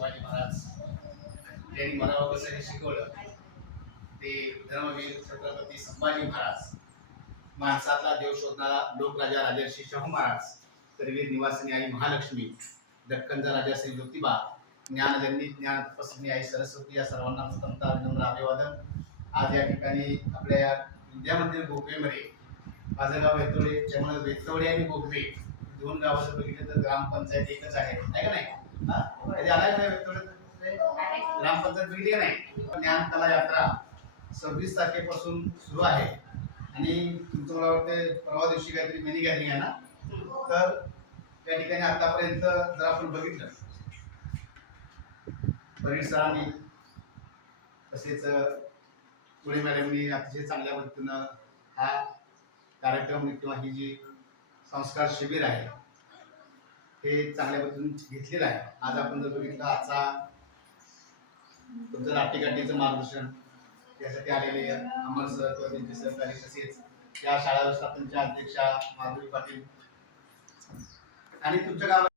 शिवाजी महाराज. त्यांनी मनावर कसं हे शिकवलं. ते धर्मवीर छत्रपती संभाजी महाराज. माणसातला देव शोधणारा लोकराजा राजर्षी शाहू महाराज. करवीर निवासिनी आई महालक्ष्मी. दक्कनचा राजा श्री ज्योतिबा. ज्ञानजन्नी ज्ञान तपस्विनी आई सरस्वती. या सर्वांना प्रथमतः विनम्र अभिवादन. आज या ठिकाणी आपल्या या विद्यामंदिर गोखवेमध्ये माझं गाव वेतोडे त्यामुळे वेतोडे आणि गोखवे दोन गावाचं बघितलं तर ग्रामपंचायत एकच आहे. आहे का नाही? हा? कधी आलाय का वेतोडे ग्रामपंचायत बघितली नाही. ज्ञान कला यात्रा सव्वीस तारखेपासून सुरू आहे. आणि तुमचं मला वाटतं परवा दिवशी काहीतरी मिनी गॅदरिंग आहे ना? तर त्या ठिकाणी आतापर्यंत जर आपण बघितलं बरीच सरांनी तसेच पुणे मॅडमनी अतिशय चांगल्या पद्धतीनं हा कार्यक्रम किंवा ही जी संस्कार शिबिर आहे हे चांगल्या पद्धतीने घेतलेलं आहे. आज आपण जर बघितलं आजचा तुमचं नाट्यकाठीचं मार्गदर्शन त्यासाठी आलेले अमर सर किंवा त्यांचे सहकारी तसेच या शाळा व्यवस्थापनच्या अध्यक्षा माधुरी पाटील. आणि तुमच्या गावात